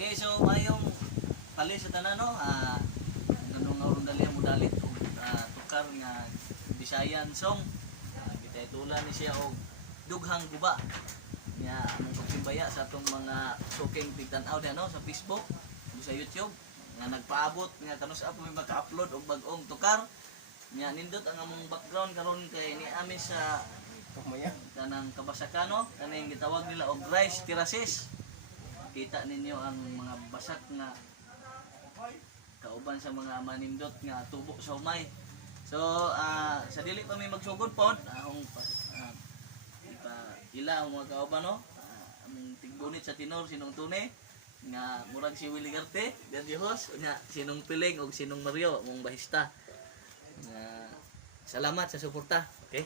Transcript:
Okay, so mayong pali sa tanan no. Ganung nga dali mo dalit og tukar nga Bisayan song. Bitay tulan ni siya og dughang guba. Nya among pagsimbaya sa atong mga suking tigtan-aw no sa Facebook, sa YouTube nga nagpaabot nga kanus apo may maka-upload og bag-ong tukar. Nya nindot ang among background karon kay ni ami sa kanang kabasakano, kaning gitawag nila og rice terraces. Kita ninyo ang mga basak nga kauban sa mga manindot nga tubo sa humay. So sa dili pa may magsugod pod akong ila ang mga kauban no. Among tigbunit sa tinor sinong tune nga murag si Willie Garte, Berdios, nya sinong Piling og sinong Mario mong bahista. Salamat sa suporta. Okay?